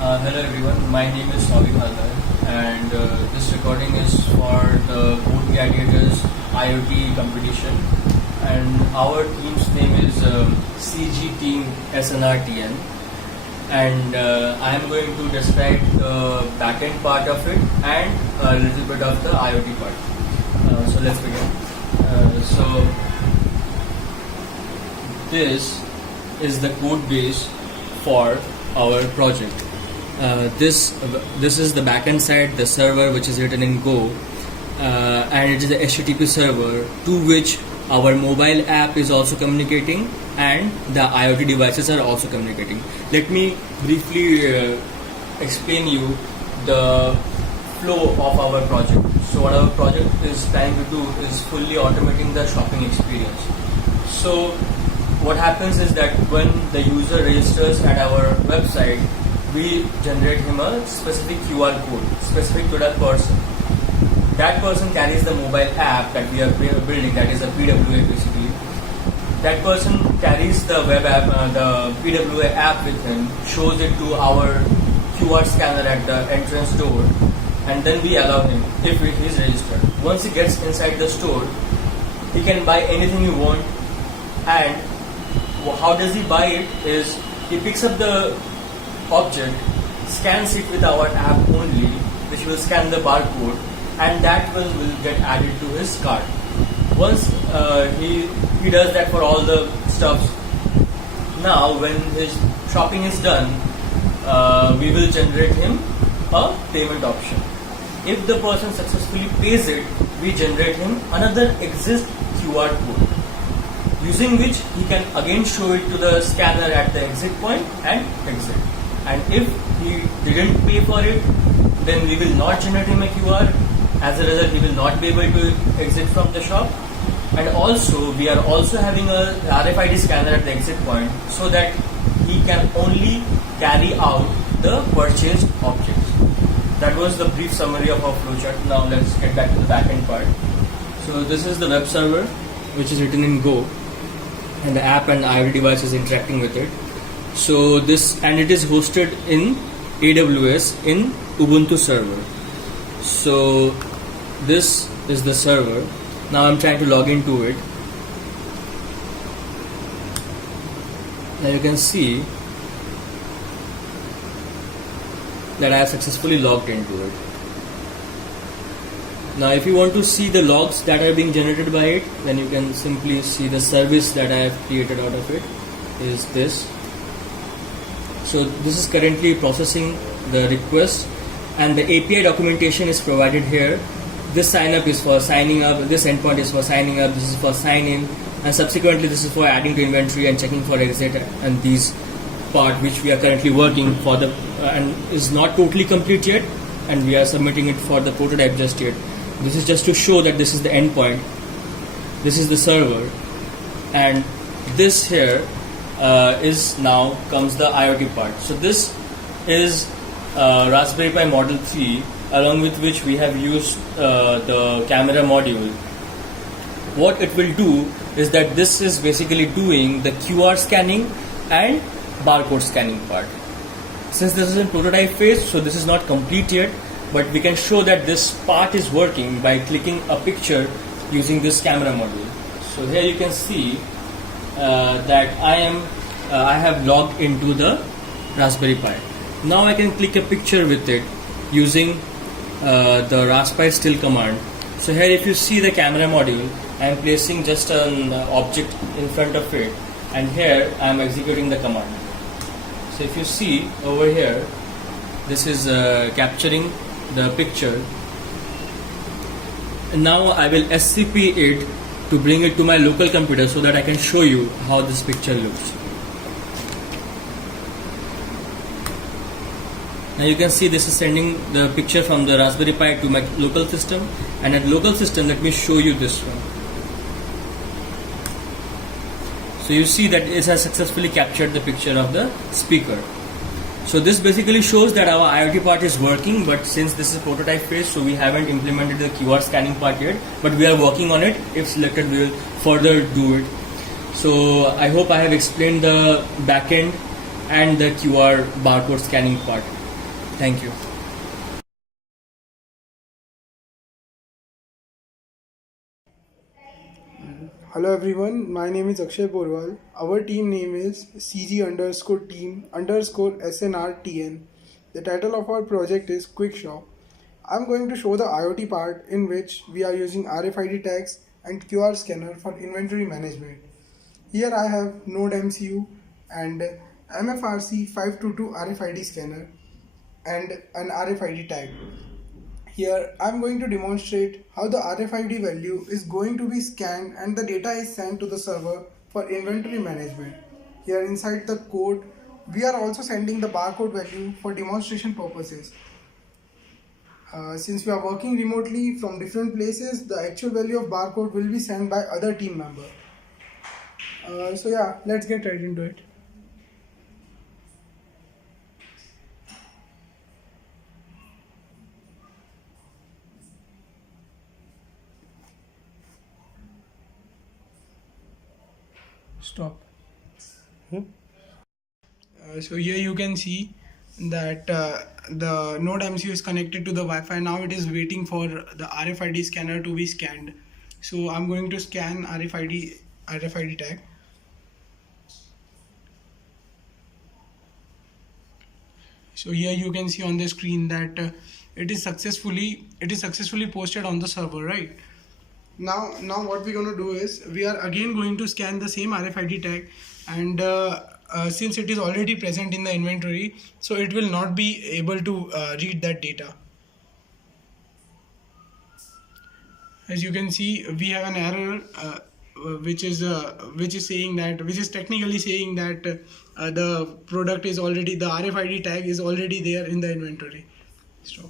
Hello everyone, my name is Sabi Haldar and this recording is for the Boot Gladiators IoT competition, and our team's name is CG Team SNRTN, and I am going to describe the backend part of it and a little bit of the IoT part. So let's begin. So this is the code base for our project. This is the backend side, the server which is written in Go, and it is a HTTP server to which our mobile app is also communicating and the IoT devices are also communicating. Let me briefly explain you the flow of our project. So what our project is trying to do is fully automating the shopping experience. So what happens is that when the user registers at our website, we generate him a specific QR code specific to that person. That person carries the mobile app that we are building, that is a PWA basically. That person carries the web app, the PWA app with him, shows it to our QR scanner at the entrance door, and then we allow him if he is registered. Once he gets inside the store, he can buy anything he wants, and how does he buy it is he picks up the object, scans it with our app only, which will scan the barcode, and that will get added to his cart. Once he does that for all the stuffs, now when his shopping is done, we will generate him a payment option. If the person successfully pays it, we generate him another exist QR code, using which he can again show it to the scanner at the exit point and exit. And if he didn't pay for it, then we will not generate him a QR. As a result, he will not be able to exit from the shop. And also, we are also having a RFID scanner at the exit point so that he can only carry out the purchased objects. That was the brief summary of our flowchart. Now let's get back to the backend part. So this is the web server, which is written in Go, and the app and the IoT device is interacting with it. So this, and it is hosted in AWS in Ubuntu server. So this is the server. Now I'm trying to log into it. Now you can see that I have successfully logged into it. Now if you want to see the logs that are being generated by it, then you can simply see the service that I have created out of it is this. So this is currently processing the request, and the API documentation is provided here. This sign up is for signing up, this endpoint is for signing up, this is for sign in, and subsequently this is for adding to inventory and checking for exit, and these part which we are currently working for the and is not totally complete yet, and we are submitting it for the prototype just yet. This is just to show that this is the endpoint, this is the server, and this here is now comes the IoT part. So this is Raspberry Pi Model 3, along with which we have used the camera module. What it will do is that this is basically doing the QR scanning and barcode scanning part. Since this is in prototype phase, so this is not complete yet, but we can show that this part is working by clicking a picture using this camera module. So here you can see that I have logged into the Raspberry Pi. Now I can click a picture with it using the Raspberry still command. So here if you see the camera module, I am placing just an object in front of it, and here I am executing the command. So if you see over here, this is capturing the picture, and now I will SCP it to bring it to my local computer so that I can show you how this picture looks. Now you can see this is sending the picture from the Raspberry Pi to my local system, and at local system, let me show you this one. So you see that it has successfully captured the picture of the speaker. So this basically shows that our IoT part is working, but since this is prototype phase, so we haven't implemented the QR scanning part yet, but we are working on it. If selected, we will further do it. So I hope I have explained the backend and the QR barcode scanning part. Thank you. Hello everyone, my name is Akshay Porwal. Our team name is CG underscore team underscore SNRTN. The title of our project is QuickShop. I'm going to show the IoT part in which we are using RFID tags and QR scanner for inventory management. Here I have Node MCU and MFRC 522 RFID scanner and an RFID tag. Here I'm going to demonstrate how the RFID value is going to be scanned and the data is sent to the server for inventory management. Here inside the code, we are also sending the barcode value for demonstration purposes. Since we are working remotely from different places, the actual value of barcode will be sent by other team member. So yeah, let's get right into it. Stop. So here you can see that the node MCU is connected to the Wi-Fi. Now it is waiting for the RFID scanner to be scanned. So I'm going to scan RFID tag. So here you can see on the screen that it is successfully posted on the server, right? Now what we're going to do is we are again going to scan the same RFID tag, and since it is already present in the inventory, so it will not be able to read that data. As you can see, we have an error which is saying that, which is technically saying that the product is already, the RFID tag is already there in the inventory. Stop.